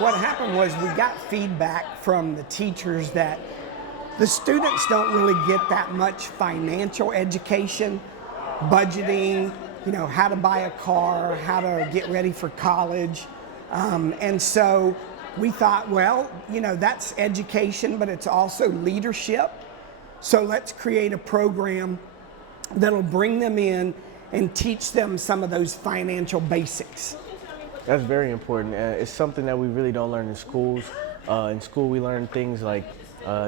what happened was we got feedback from the teachers that the students don't really get that much financial education, budgeting, how to buy a car, how to get ready for college. And so we thought, well, that's education, but it's also leadership. So let's create a program that'll bring them in and teach them some of those financial basics. That's very important. It's something that we really don't learn in schools. In school, we learn things like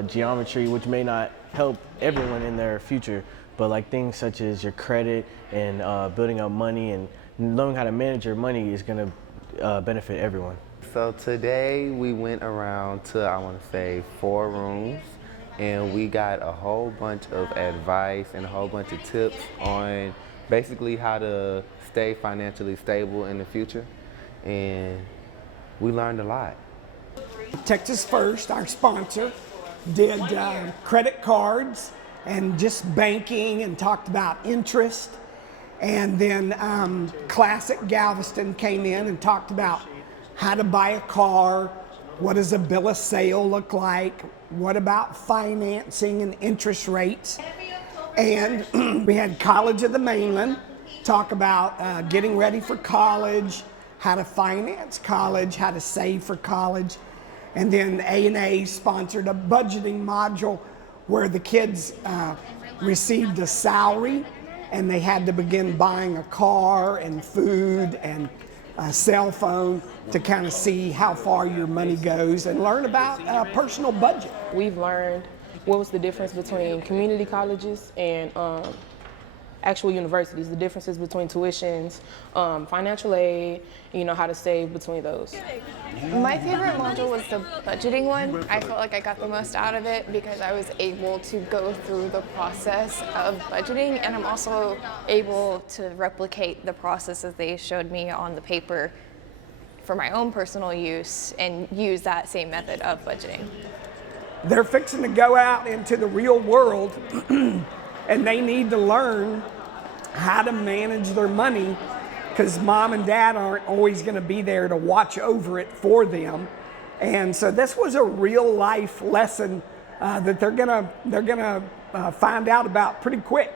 geometry, which may not help everyone in their future, but like things such as your credit and building up money and learning how to manage your money is going to benefit everyone. So today we went around to, I want to say, 4 rooms, and we got a whole bunch of advice and a whole bunch of tips on basically how to stay financially stable in the future, and we learned a lot. Texas First, our sponsor, did credit cards and just banking and talked about interest. And then Classic Galveston came in and talked about how to buy a car, what does a bill of sale look like, what about financing and interest rates. And we had College of the Mainland talk about getting ready for college, how to finance college, how to save for college. And then A&A sponsored a budgeting module where the kids received a salary and they had to begin buying a car and food and a cell phone to kind of see how far your money goes and learn about personal budget. We've learned what was the difference between community colleges and actual universities, the differences between tuitions, financial aid, how to save between those. My favorite module was the budgeting one. I felt like I got the most out of it because I was able to go through the process of budgeting, and I'm also able to replicate the processes they showed me on the paper for my own personal use and use that same method of budgeting. They're fixing to go out into the real world and they need to learn how to manage their money because mom and dad aren't always going to be there to watch over it for them. And so this was a real life lesson that they're gonna find out about pretty quick.